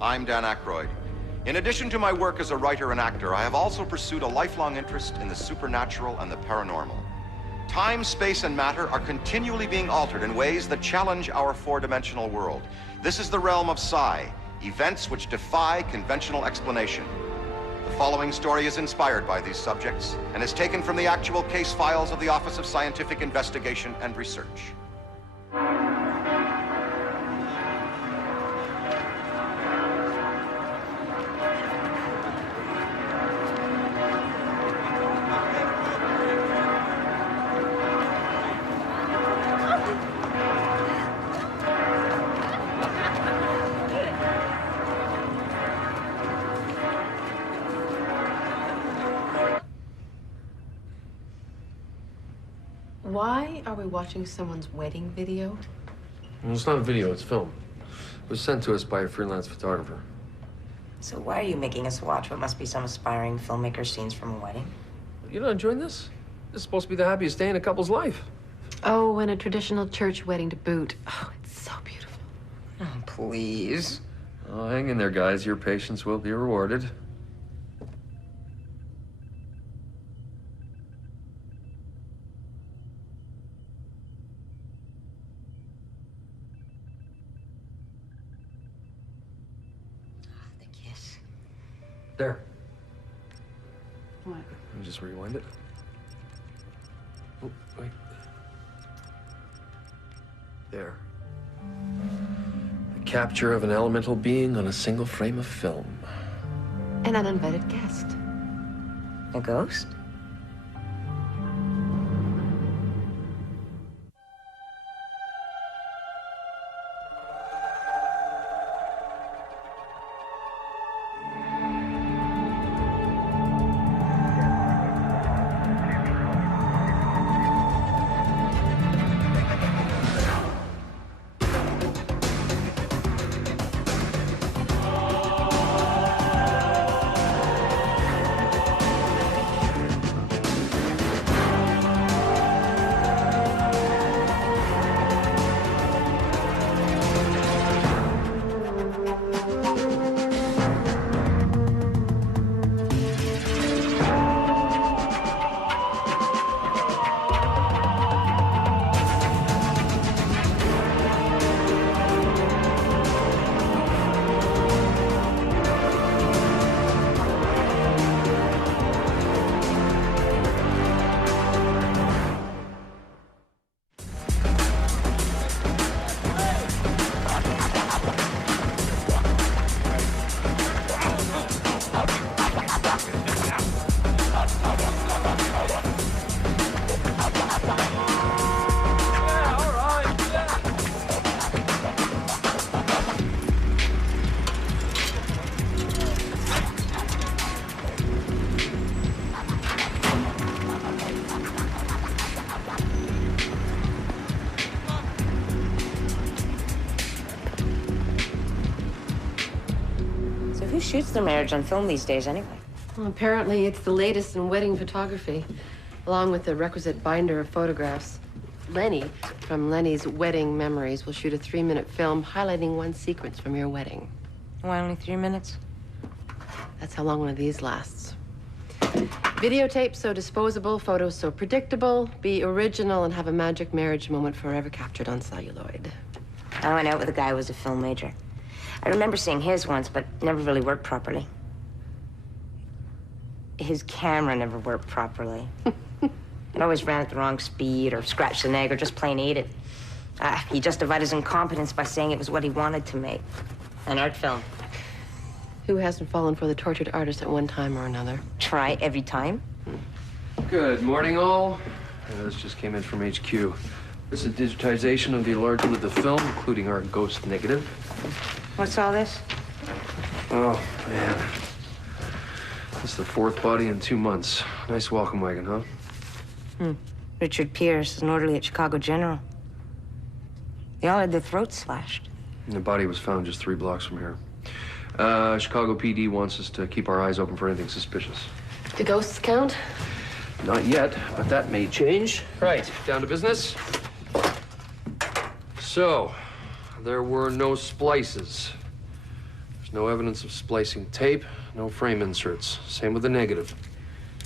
I'm Dan Aykroyd. In addition to my work as a writer and actor, I have also pursued a lifelong interest in the supernatural and the paranormal. Time, space, and matter are continually being altered in ways that challenge our four-dimensional world. This is the realm of Psi, events which defy conventional explanation. The following story is inspired by these subjects and is taken from the actual case files of the Office of Scientific Investigation and Research. Why are we watching someone's wedding video? Well, it's not a video, it's film. It was sent to us by a freelance photographer. So why are you making us watch what must be some aspiring filmmaker scenes from a wedding? You're not enjoying this? This is supposed to be the happiest day in a couple's life. Oh, and a traditional church wedding to boot. Oh, it's so beautiful. Oh, please. Oh, hang in there, guys. Your patience will be rewarded. There. What? Let me just rewind it. Oh, wait. There. The capture of an elemental being on a single frame of film. An uninvited guest. A ghost? Who shoots their marriage on film these days, anyway? Well, apparently it's the latest in wedding photography, along with the requisite binder of photographs. Lenny, from Lenny's Wedding Memories, will shoot a 3-minute film highlighting one sequence from your wedding. Why only 3 minutes? That's how long one of these lasts. Videotape so disposable, photos so predictable, be original and have a magic marriage moment forever captured on celluloid. I went out with a guy who was a film major. I remember seeing his once, but never really worked properly. His camera never worked properly. It always ran at the wrong speed, or scratched the neg, or just plain ate it. He justified his incompetence by saying it was what he wanted to make. An art film. Who hasn't fallen for the tortured artist at one time or another? Try every time. Good morning, all. This just came in from HQ. This is a digitization of the enlargement of the film, including our ghost negative. What's all this? Oh, man. This is the 4th body in 2 months. Nice welcome wagon, huh? Richard Pierce, an orderly at Chicago General. They all had their throats slashed. And the body was found just 3 blocks from here. Chicago PD wants us to keep our eyes open for anything suspicious. Do ghosts count? Not yet, but that may change. Right, down to business. So, there were no splices. There's No evidence of splicing tape, no frame inserts. Same with the negative.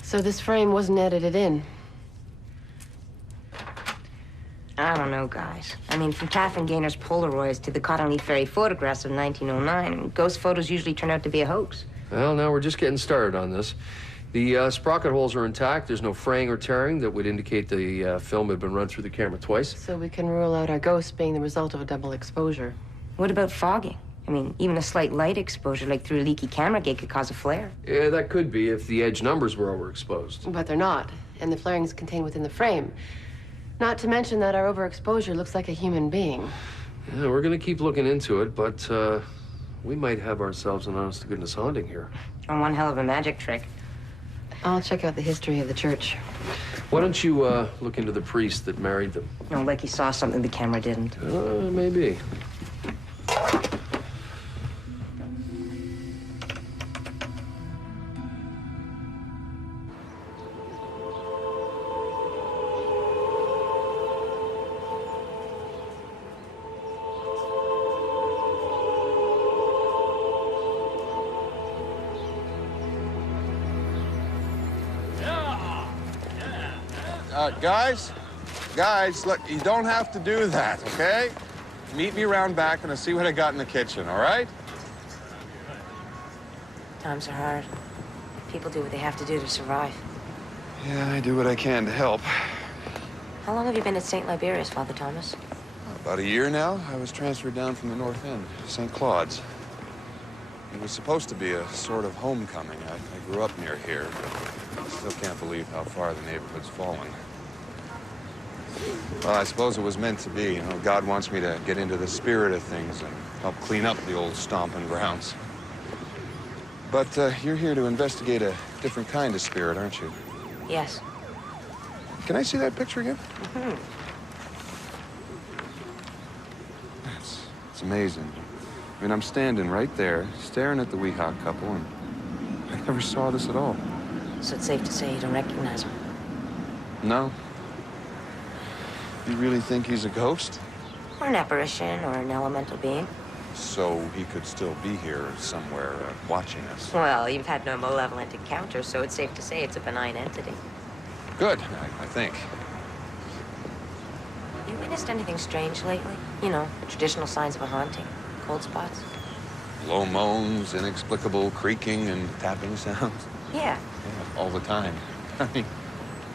So this frame wasn't edited in. I don't know, guys. I mean, from Catherine Gaynor's Polaroids to the Cottonlee Ferry photographs of 1909, ghost photos usually turn out to be a hoax. Well, now we're just getting started on this. The sprocket holes are intact. There's no fraying or tearing that would indicate the film had been run through the camera twice. So we can rule out our ghost being the result of a double exposure. What about fogging? I mean, even a slight light exposure, like through a leaky camera gate, could cause a flare. Yeah, that could be if the edge numbers were overexposed. But they're not, and the flaring is contained within the frame. Not to mention that our overexposure looks like a human being. Yeah, we're gonna keep looking into it, but we might have ourselves an honest-to-goodness haunting here. And one hell of a magic trick. I'll check out the history of the church. Why don't you look into the priest that married them? No, like he saw something the camera didn't. Maybe. Guys, look, you don't have to do that, okay? Meet me around back and I'll see what I got in the kitchen, all right? Times are hard. People do what they have to do to survive. Yeah, I do what I can to help. How long have you been at St. Liberius, Father Thomas? About a year now. I was transferred down from the North End, St. Claude's. It was supposed to be a sort of homecoming. I grew up near here, but I still can't believe how far the neighborhood's fallen. Well, I suppose it was meant to be. You know, God wants me to get into the spirit of things and help clean up the old stomping grounds. But you're here to investigate a different kind of spirit, aren't you? Yes. Can I see that picture again? Mm-hmm. It's amazing. I mean, I'm standing right there, staring at the Weehawk couple, and I never saw this at all. So it's safe to say you don't recognize him? No. You really think he's a ghost? Or an apparition, or an elemental being. So he could still be here somewhere, watching us. Well, you've had no malevolent encounter, so it's safe to say it's a benign entity. Good, I think. You witnessed anything strange lately? You know, traditional signs of a haunting. Cold spots? Low moans, inexplicable creaking and tapping sounds. Yeah. Yeah, all the time. I mean,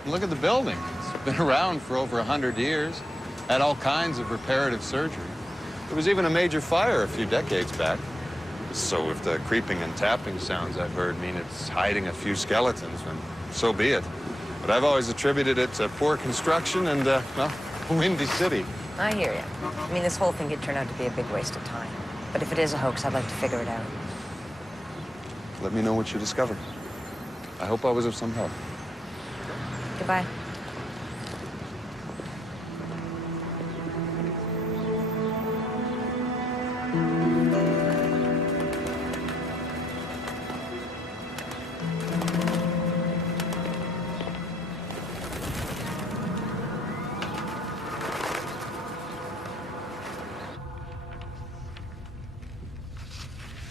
look at the building. It's been around for over 100 years. Had all kinds of reparative surgery. There was even a major fire a few decades back. So if the creeping and tapping sounds I've heard mean it's hiding a few skeletons, then so be it. But I've always attributed it to poor construction and, well, a windy city. I hear you. I mean, this whole thing could turn out to be a big waste of time. But if it is a hoax, I'd like to figure it out. Let me know what you discover. I hope I was of some help. Goodbye.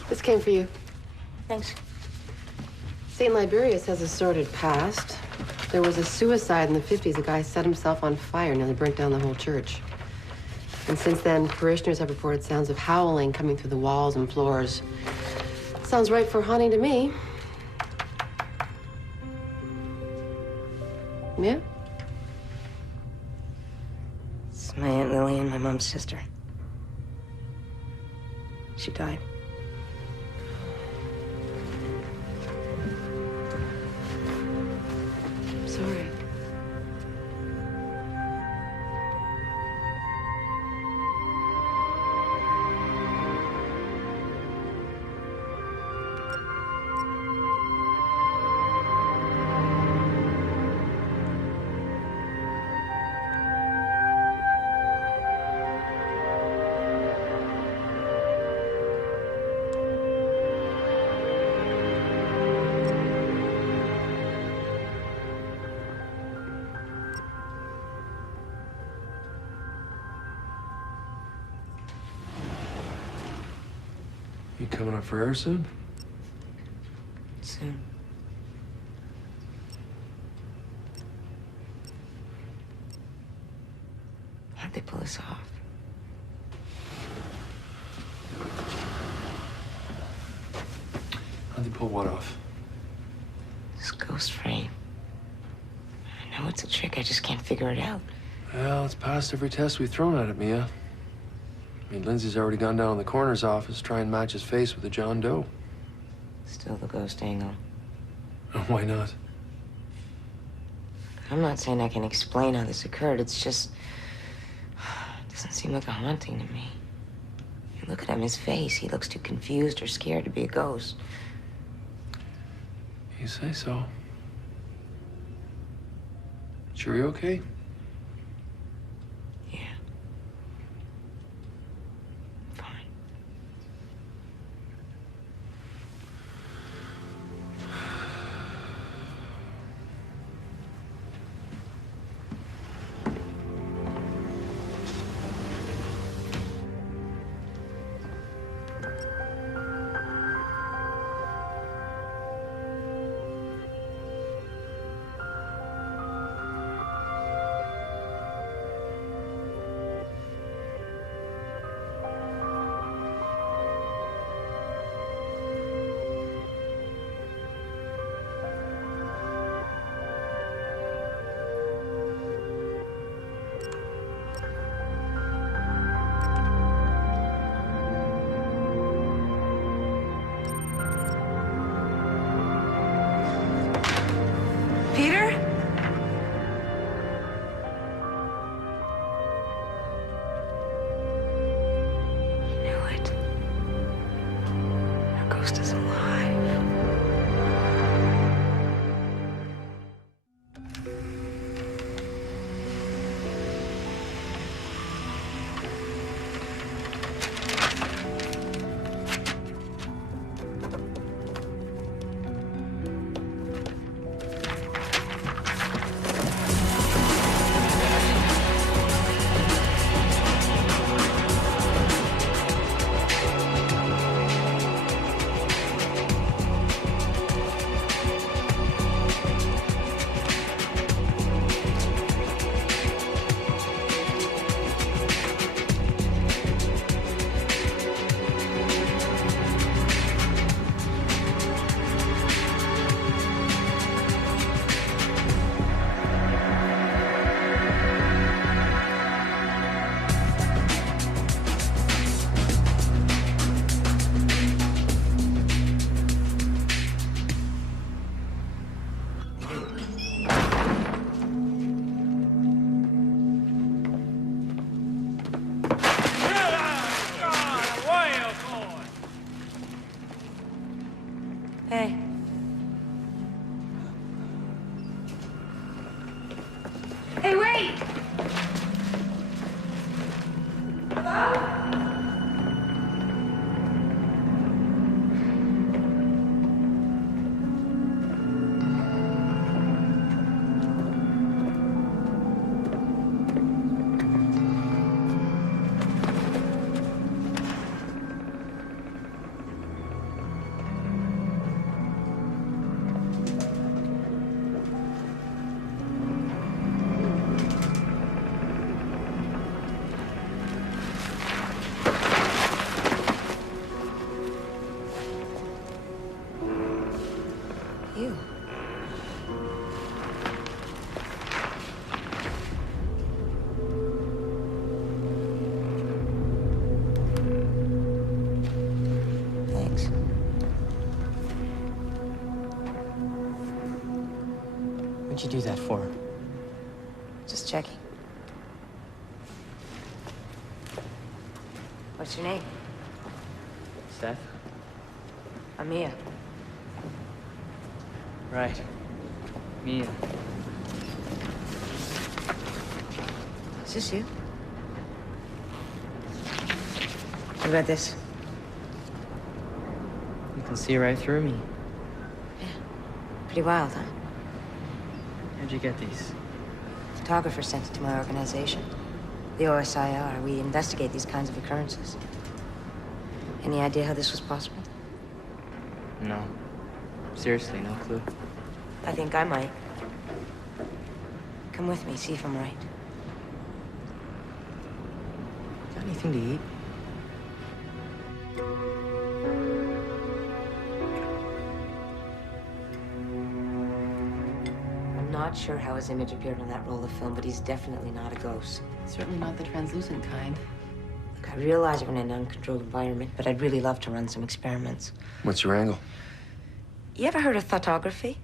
This came for you. Thanks. St. Liberius has a sordid past. There was a suicide in the 50s. A guy set himself on fire, nearly burnt down the whole church. And since then, parishioners have reported sounds of howling coming through the walls and floors. Sounds right for haunting to me. Yeah? It's my Aunt Lillian, my mom's sister. She died. Sorry. You coming up for air soon? Soon. How'd they pull us off? How'd they pull what off? This ghost frame. I know it's a trick, I just can't figure it out. Well, it's passed every test we've thrown at it, Mia. I mean, Lindsay's already gone down in the coroner's office to try and match his face with a John Doe. Still the ghost angle. Why not? I'm not saying I can explain how this occurred. It's just... It doesn't seem like a haunting to me. You look at him, his face. He looks too confused or scared to be a ghost. You say so. Sure you okay? Yeah. Fine. Peter? I knew it. Our ghost is alive. Hey. Hey, wait! You. Thanks. What'd you do that for? Just checking. What's your name? Seth? I'm Mia. Right. Mia. Is this you? What about this? You can see right through me. Yeah. Pretty wild, huh? How'd you get these? Photographer sent it to my organization. The OSIR. We investigate these kinds of occurrences. Any idea how this was possible? No. Seriously, no clue. I think I might. Come with me, see if I'm right. Got anything to eat? I'm not sure how his image appeared on that roll of film, but he's definitely not a ghost. Certainly not the translucent kind. Look, I realize we're in an uncontrolled environment, but I'd really love to run some experiments. What's your angle? You ever heard of photography?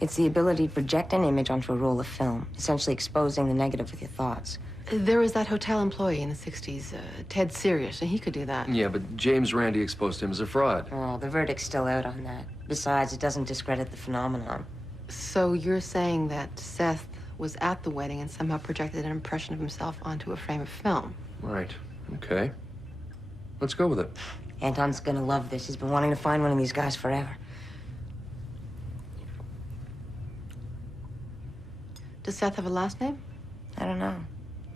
It's the ability to project an image onto a roll of film, essentially exposing the negative with your thoughts. There was that hotel employee in the 60s, Ted Sirius, and he could do that. Yeah, but James Randi exposed him as a fraud. Oh, the verdict's still out on that. Besides, it doesn't discredit the phenomenon. So you're saying that Seth was at the wedding and somehow projected an impression of himself onto a frame of film? Right. Okay. Let's go with it. Anton's gonna love this. He's been wanting to find one of these guys forever. Does Seth have a last name? I don't know.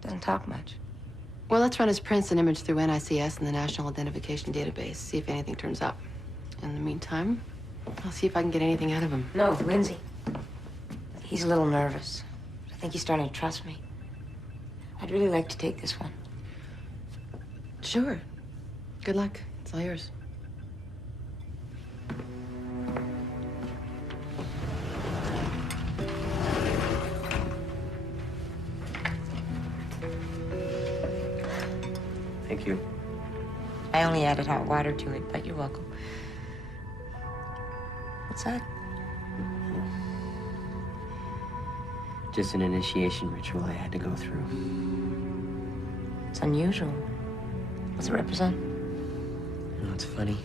Doesn't talk much. Well, let's run his prints and image through NICS and the National Identification Database, see if anything turns up. In the meantime, I'll see if I can get anything out of him. No, Lindsay. He's a little nervous. I think he's starting to trust me. I'd really like to take this one. Sure. Good luck. It's all yours. Thank you. I only added hot water to it, but you're welcome. What's that? Just an initiation ritual I had to go through. It's unusual. What's it represent? You know, it's funny,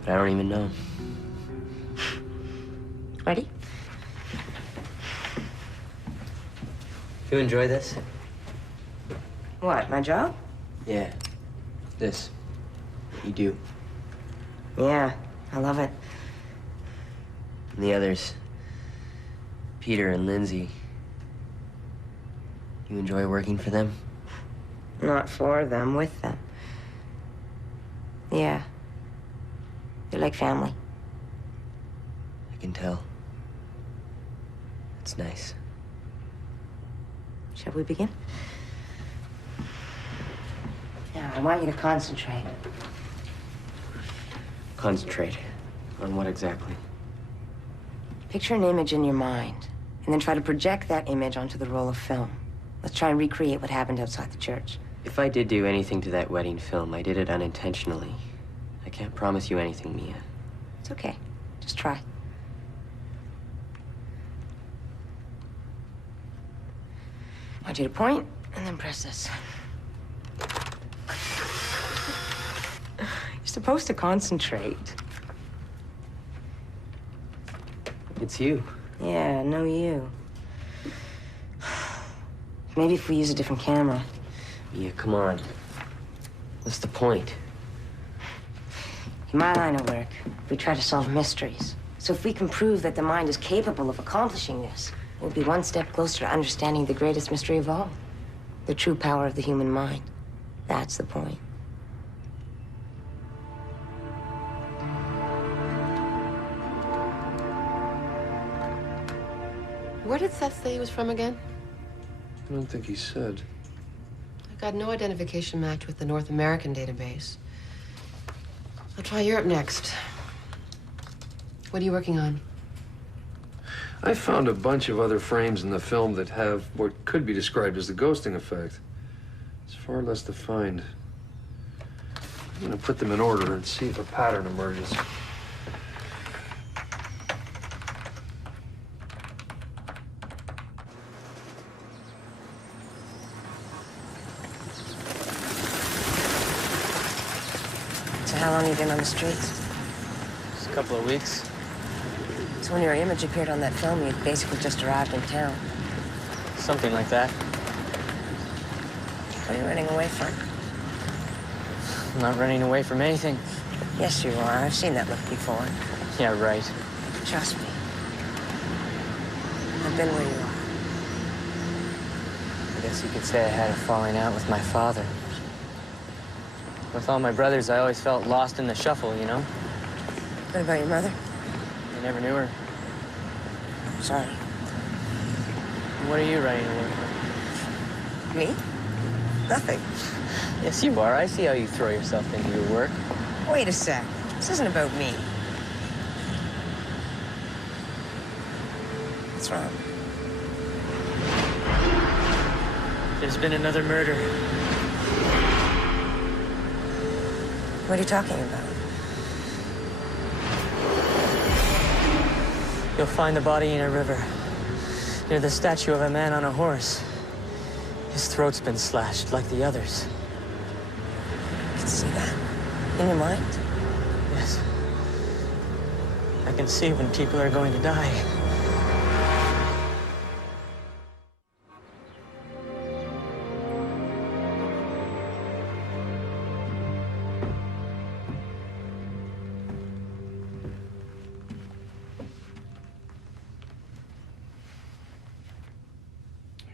but I don't even know. Ready? You enjoy this? What, my job? Yeah. This. You do. Yeah, I love it. And the others, Peter and Lindsay, you enjoy working for them? Not for them, with them. Yeah. They're like family. I can tell. It's nice. Shall we begin? Now, I want you to concentrate. Concentrate. On what exactly? Picture an image in your mind, and then try to project that image onto the roll of film. Let's try and recreate what happened outside the church. If I did do anything to that wedding film, I did it unintentionally. I can't promise you anything, Mia. It's okay. Just try. I want you to point, and then press this. You're supposed to concentrate. It's you. Yeah, no you. Maybe if we use a different camera. Mia, come on. What's the point? In my line of work, we try to solve mysteries. So if we can prove that the mind is capable of accomplishing this, we'll be one step closer to understanding the greatest mystery of all. The true power of the human mind. That's the point. Where did Seth say he was from again? I don't think he said. I've got no identification match with the North American database. I'll try Europe next. What are you working on? I found a bunch of other frames in the film that have what could be described as the ghosting effect. It's far less defined. I'm gonna put them in order and see if a pattern emerges. So how long have you been on the streets? Just a couple of weeks. So when your image appeared on that film, you basically just arrived in town. Something like that. What are you running away from? I'm not running away from anything. Yes, you are. I've seen that look before. Yeah, right. Trust me. I've been where you are. I guess you could say I had a falling out with my father. With all my brothers, I always felt lost in the shuffle, you know? What about your mother? I never knew her. Sorry. What are you writing to work for? Me? Nothing. Yes, you are. I see how you throw yourself into your work. Wait a sec. This isn't about me. What's wrong? There's been another murder. What are you talking about? You'll find the body in a river, near the statue of a man on a horse. His throat's been slashed like the others. You can see that? In your mind? Yes. I can see when people are going to die.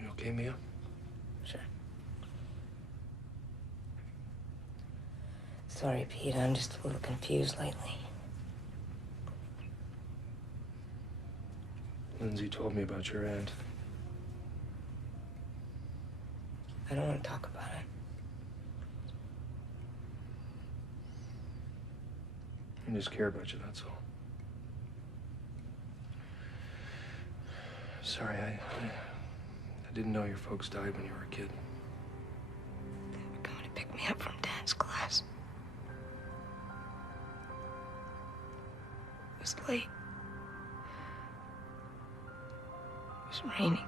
You okay, Mia? Sure. Sorry, Pete. I'm just a little confused lately. Lindsay told me about your aunt. I don't want to talk about it. I just care about you, that's all. Sorry, I didn't know your folks died when you were a kid. They were coming to pick me up from dance class. It was late. It was raining.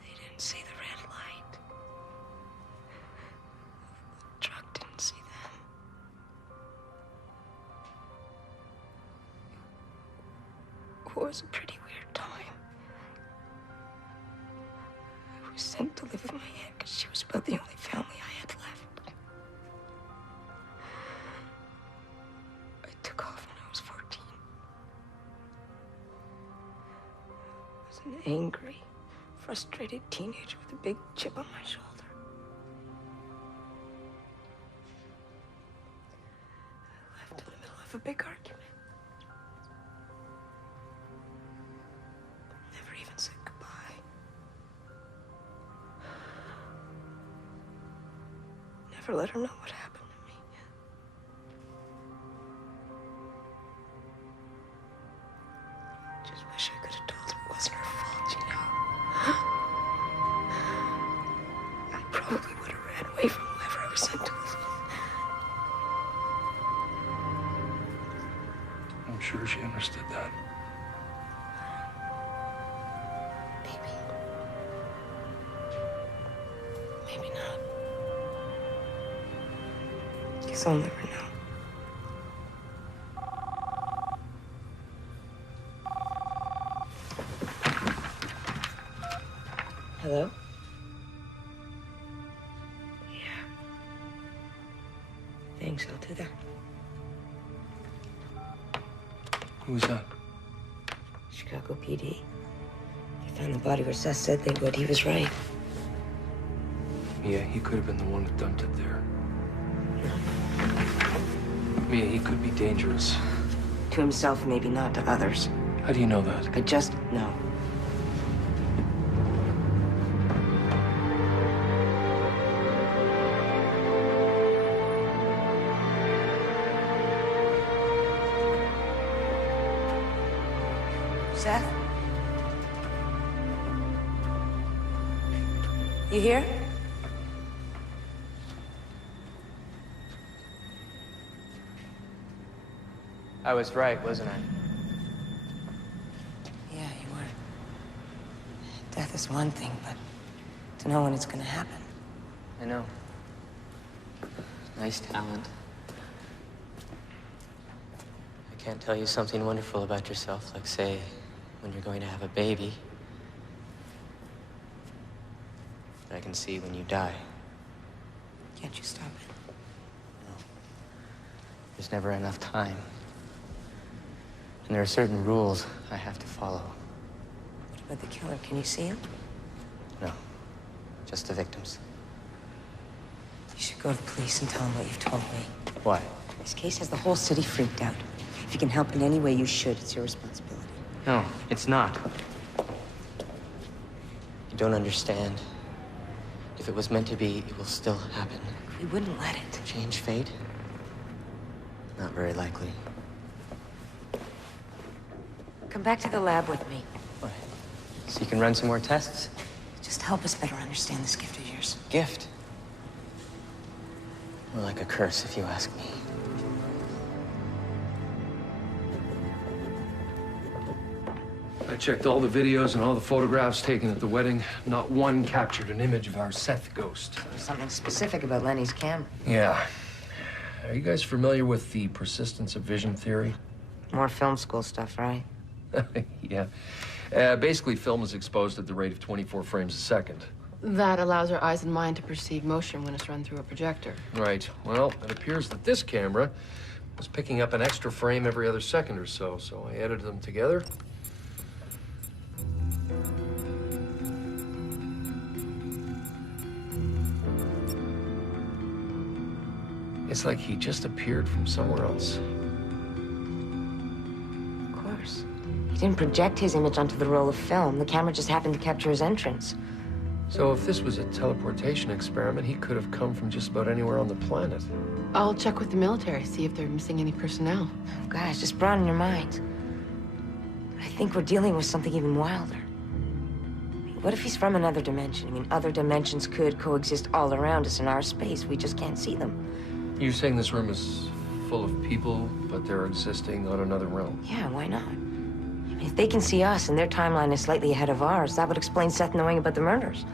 They didn't see the red light. The truck didn't see them. It was a pretty weird time. I was sent to live with my aunt because she was about the only family I had left. I took off when I was 14. I was an angry, frustrated teenager with a big chip on my shoulder. I left in the middle of a big argument. Never even said goodbye. Never let her know what happened to me. Just wish I could have told her it wasn't her fault, you know? I probably would have ran away from whoever I was sent to live with. I'm sure she understood that. Maybe. Maybe not. Guess I'll never know. Hello? Yeah. Thanks, I'll do that. Who was that? Chicago PD. They found the body where Seth said they would. He was right. Mia, he could have been the one that dumped it there. Mia, he could be dangerous. To himself, maybe not to others. How do you know that? I just know. Seth? You here? I was right, wasn't I? Yeah, you were. Death is one thing, but to know when it's gonna happen. I know. Nice talent. I can't tell you something wonderful about yourself, like, say, when you're going to have a baby. But I can see when you die. Can't you stop it? No. There's never enough time. And there are certain rules I have to follow. What about the killer? Can you see him? No. Just the victims. You should go to the police and tell them what you've told me. Why? This case has the whole city freaked out. If you can help in any way, you should. It's your responsibility. No, it's not. You don't understand. If it was meant to be, it will still happen. We wouldn't let it. Change fate? Not very likely. Come back to the lab with me. What? So you can run some more tests? Just help us better understand this gift of yours. Gift? More like a curse, if you ask me. I checked all the videos and all the photographs taken at the wedding. Not one captured an image of our Seth ghost. There's something specific about Lenny's camera. Yeah. Are you guys familiar with the persistence of vision theory? More film school stuff, right? Yeah. Basically, film is exposed at the rate of 24 frames a second. That allows our eyes and mind to perceive motion when it's run through a projector. Right. Well, it appears that this camera was picking up an extra frame every other second or so I edited them together. It's like he just appeared from somewhere else. Of course. He didn't project his image onto the roll of film. The camera just happened to capture his entrance. So if this was a teleportation experiment, he could have come from just about anywhere on the planet. I'll check with the military, see if they're missing any personnel. Oh, guys, just broaden your minds. I think we're dealing with something even wilder. What if he's from another dimension? I mean, other dimensions could coexist all around us in our space. We just can't see them. You're saying this room is full of people, but they're existing on another realm? Yeah, why not? I mean, if they can see us and their timeline is slightly ahead of ours, that would explain Seth knowing about the murders.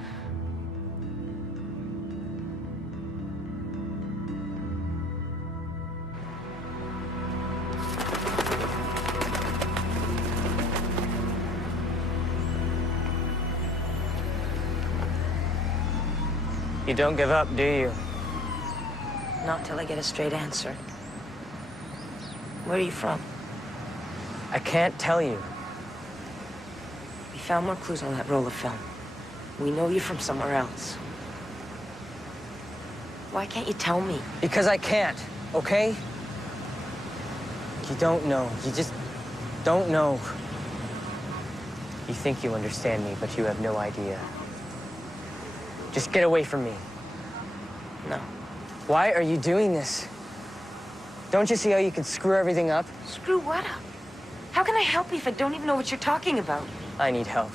You don't give up, do you? Not till I get a straight answer. Where are you from? I can't tell you. We found more clues on that roll of film. We know you're from somewhere else. Why can't you tell me? Because I can't, okay? You don't know. You just don't know. You think you understand me, but you have no idea. Just get away from me. No. Why are you doing this? Don't you see how you could screw everything up? Screw what up? How can I help you if I don't even know what you're talking about? I need help.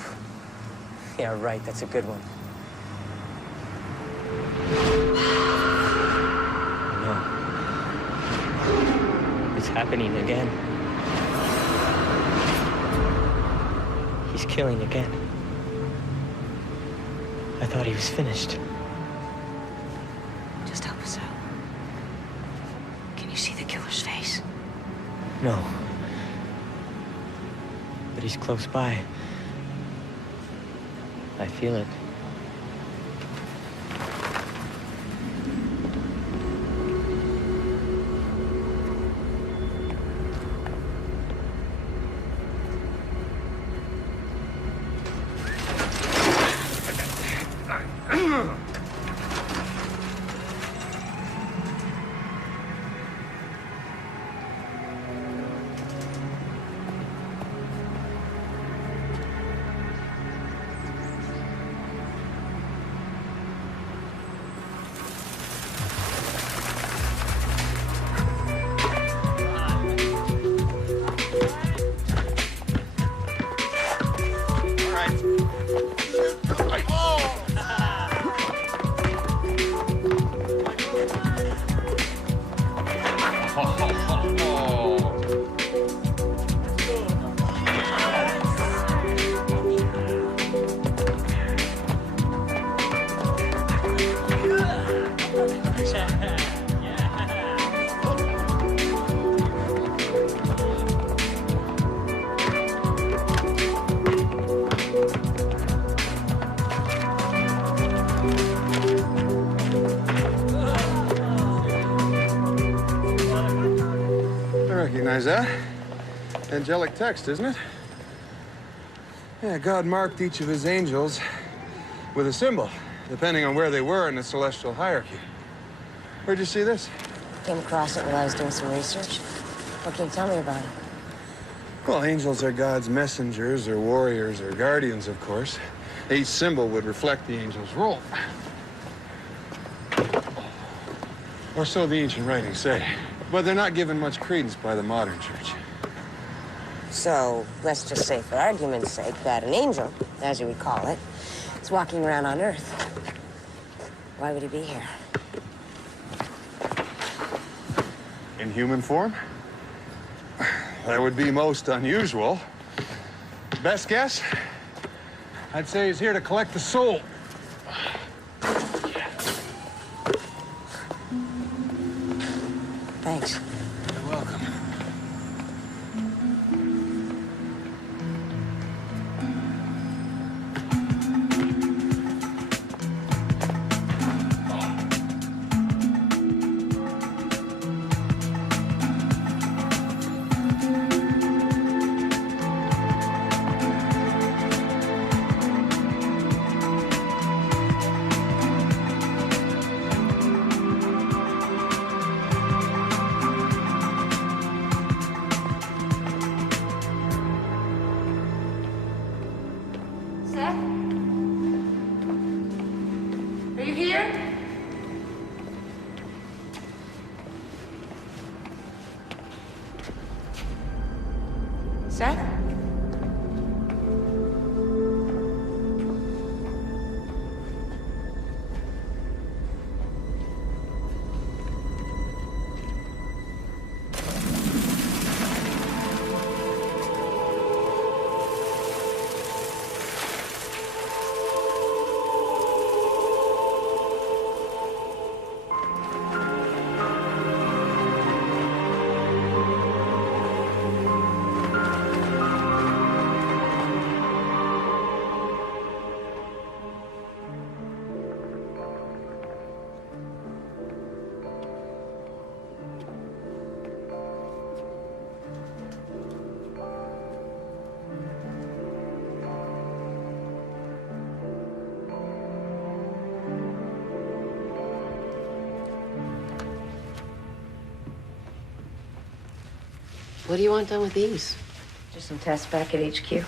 Yeah, right, that's a good one. No. It's happening again. He's killing again. I thought he was finished. Just help us out. Can you see the killer's face? No. But he's close by. I feel it. That? Angelic text, isn't it? Yeah, God marked each of his angels with a symbol. depending on where they were in the celestial hierarchy. Where'd you see this? Came across it while I was doing some research. What can you tell me about it? Well, angels are God's messengers or warriors or guardians, of course. Each symbol would reflect the angel's role. Or so the ancient writings say. But they're not given much credence by the modern church. So, let's just say, for argument's sake, that an angel, as you would call it, is walking around on Earth. Why would he be here? In human form? That would be most unusual. Best guess? I'd say he's here to collect the soul. Thanks. You're welcome. Seth? Are you here? Seth? What do you want done with these? Just some tests back at HQ.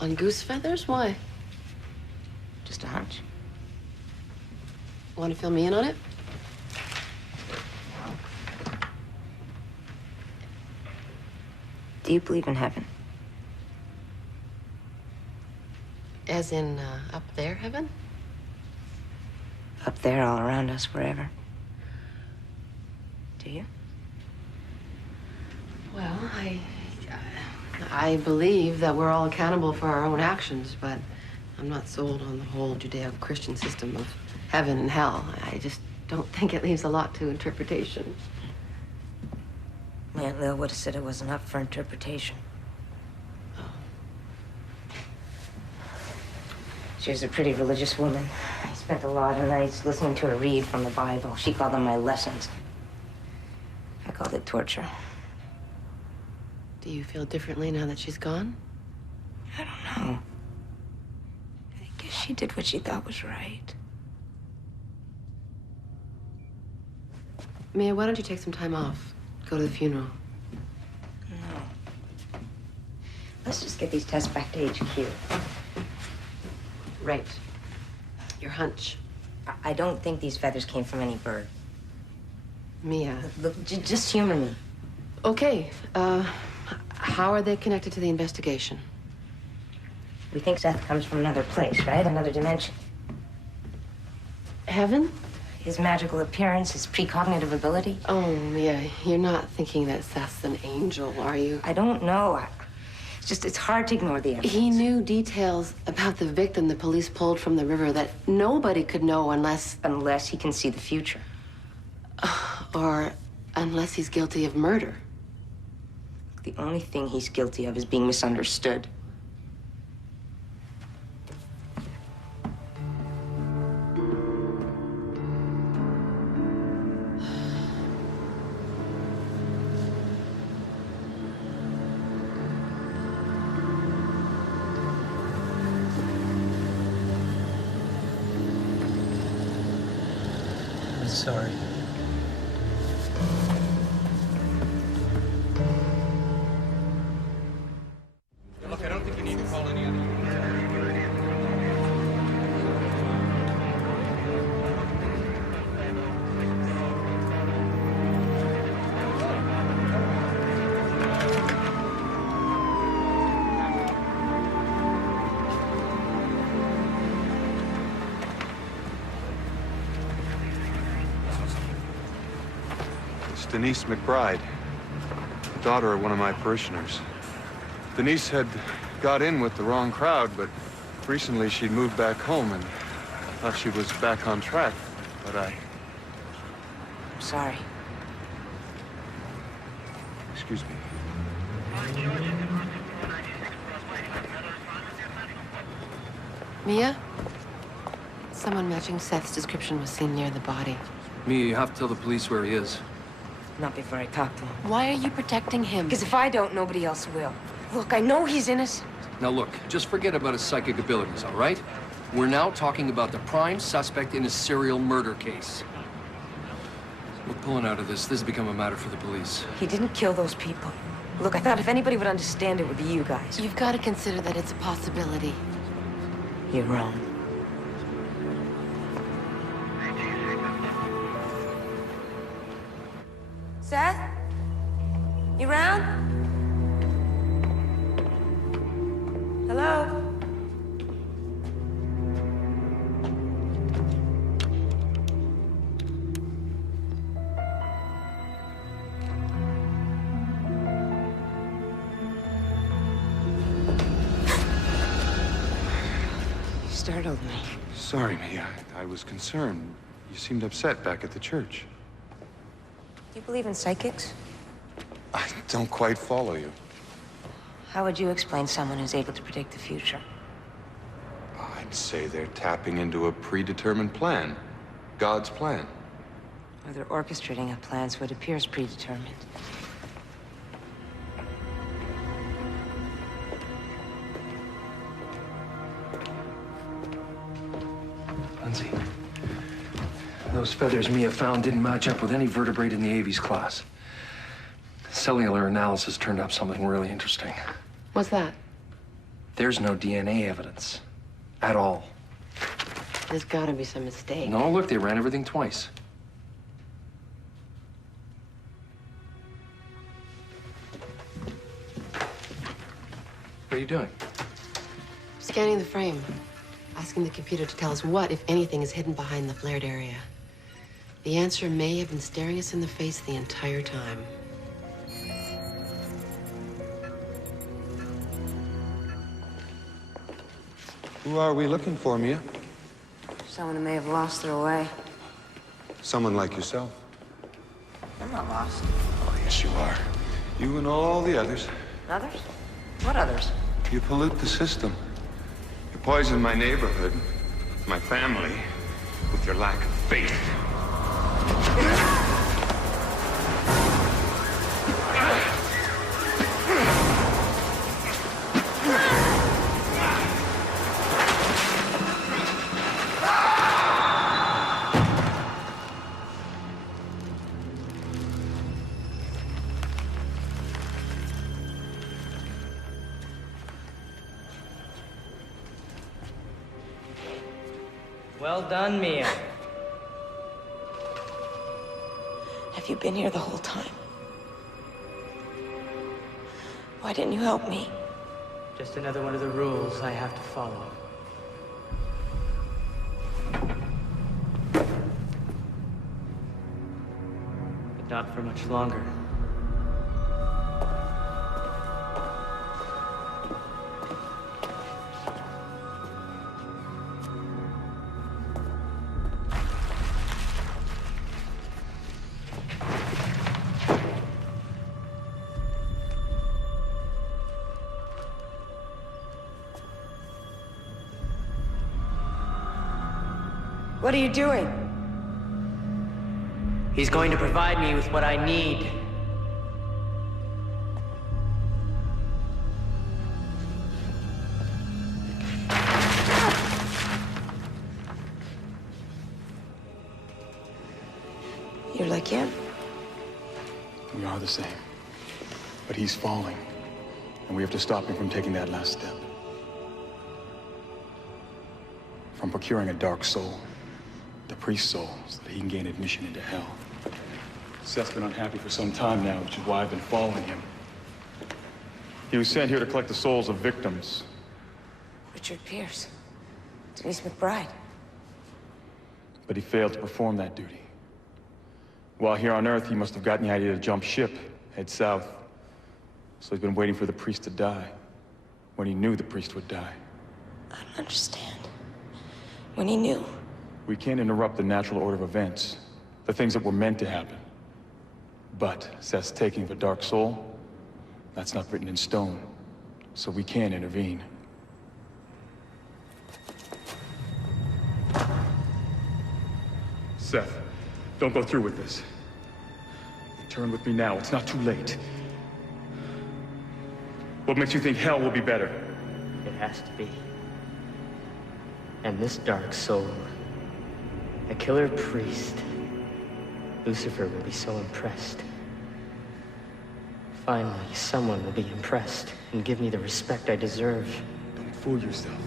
On goose feathers? Why? Just a hunch. Want to fill me in on it? Do you believe in heaven? As in, up there, heaven? Up there, all around us, wherever. Do you? Well, I believe that we're all accountable for our own actions, but I'm not sold on the whole Judeo-Christian system of heaven and hell. I just don't think it leaves a lot to interpretation. Aunt Lil would have said it wasn't up for interpretation. Oh. She was a pretty religious woman. I spent a lot of nights listening to her read from the Bible. She called them my lessons. I called it torture. Do you feel differently now that she's gone? I don't know. I guess she did what she thought was right. Mia, why don't you take some time off? Go to the funeral. No. Let's just get these tests back to HQ. Right. Your hunch. I don't think these feathers came from any bird. Mia. Look, just humor me. Okay, how are they connected to the investigation? We think Seth comes from another place, right? Another dimension. Heaven? His magical appearance, his precognitive ability. Oh, Mia, you're not thinking that Seth's an angel, are you? I don't know. It's hard to ignore the evidence. He knew details about the victim the police pulled from the river that nobody could know unless... Unless he can see the future. Or unless he's guilty of murder. The only thing he's guilty of is being misunderstood. I'm sorry. Look, I don't think you need to call any other. Denise McBride, the daughter of one of my parishioners. Denise had got in with the wrong crowd, but recently she'd moved back home and I thought she was back on track, but I'm sorry. Excuse me. Mia? Someone matching Seth's description was seen near the body. Mia, you have to tell the police where he is. Not before I talk to him. Why are you protecting him? Because if I don't, nobody else will. Look, I know he's innocent. Now look, just forget about his psychic abilities, all right? We're now talking about the prime suspect in a serial murder case. We're pulling out of this. This has become a matter for the police. He didn't kill those people. Look, I thought if anybody would understand it would be you guys. You've got to consider that it's a possibility. You're wrong. Seth? You around? Hello? You startled me. Sorry, Mia. I was concerned. You seemed upset back at the church. Do you believe in psychics? I don't quite follow you. How would you explain someone who's able to predict the future? I'd say they're tapping into a predetermined plan. God's plan. Or they're orchestrating a plan so it appears predetermined. Lindsay, those feathers Mia found didn't match up with any vertebrate in the Aves class. Cellular analysis turned up something really interesting. What's that? There's no DNA evidence. At all. There's got to be some mistake. No, look, they ran everything twice. What are you doing? Scanning the frame. Asking the computer to tell us what, if anything, is hidden behind the flared area. The answer may have been staring us in the face the entire time. Who are we looking for, Mia? Someone who may have lost their way. Someone like yourself. I'm not lost. Oh, yes, you are. You and all the others. Others? What others? You pollute the system. You poison my neighborhood, my family, with your lack of faith. Well done, Mia. Have you been here the whole time? Why didn't you help me? Just another one of the rules I have to follow. But not for much longer. What are you doing? He's going to provide me with what I need. You're like him. We are the same. But he's falling, and we have to stop him from taking that last step. From procuring a dark soul, the priest's soul, so that he can gain admission into hell. Seth's been unhappy for some time now, which is why I've been following him. He was sent here to collect the souls of victims. Richard Pierce. Denise McBride. But he failed to perform that duty. While here on Earth, he must have gotten the idea to jump ship, head south. So he's been waiting for the priest to die, when he knew the priest would die. I don't understand. When he knew. We can't interrupt the natural order of events, the things that were meant to happen. But Seth's taking of a dark soul, that's not written in stone, so we can intervene. Seth, don't go through with this. Return with me now, it's not too late. What makes you think hell will be better? It has to be. And this dark soul, a killer priest, Lucifer will be so impressed. Finally, someone will be impressed and give me the respect I deserve. Don't fool yourself.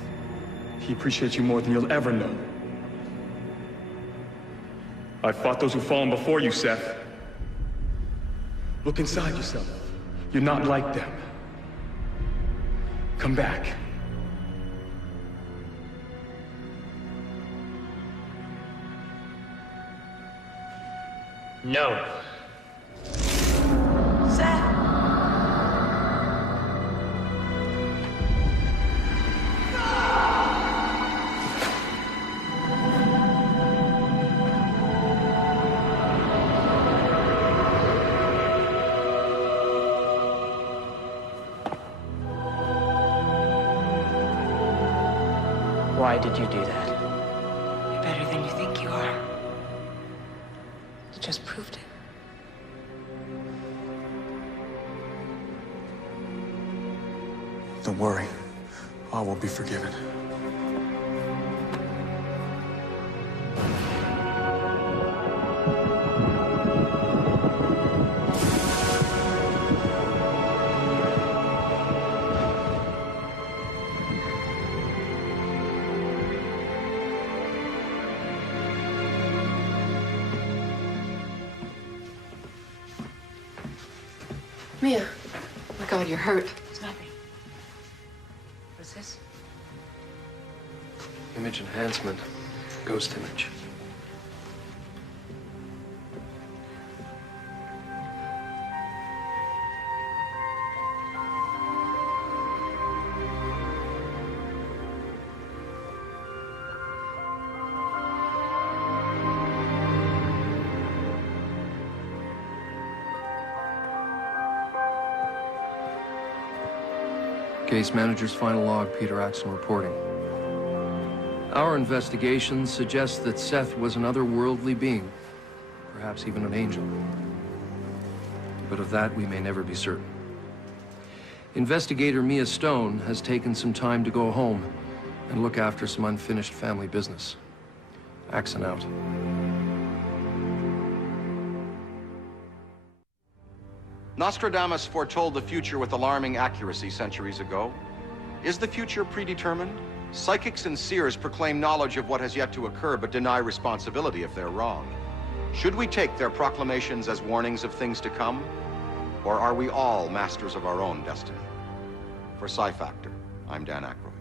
He appreciates you more than you'll ever know. I fought those who've fallen before you, Seth. Look inside yourself. You're not like them. Come back. No. Why did you do that? You're better than you think you are. You just proved it. Don't worry. All will be forgiven. Mia. Oh my God, you're hurt. It's nothing. What's this? Image enhancement. Ghost image. Case manager's final log, Peter Axon reporting. Our investigations suggest that Seth was an otherworldly being, perhaps even an angel. But of that, we may never be certain. Investigator Mia Stone has taken some time to go home and look after some unfinished family business. Axon out. Nostradamus foretold the future with alarming accuracy centuries ago. Is the future predetermined? Psychics and seers proclaim knowledge of what has yet to occur, but deny responsibility if they're wrong. Should we take their proclamations as warnings of things to come? Or are we all masters of our own destiny? For Psi Factor, I'm Dan Aykroyd.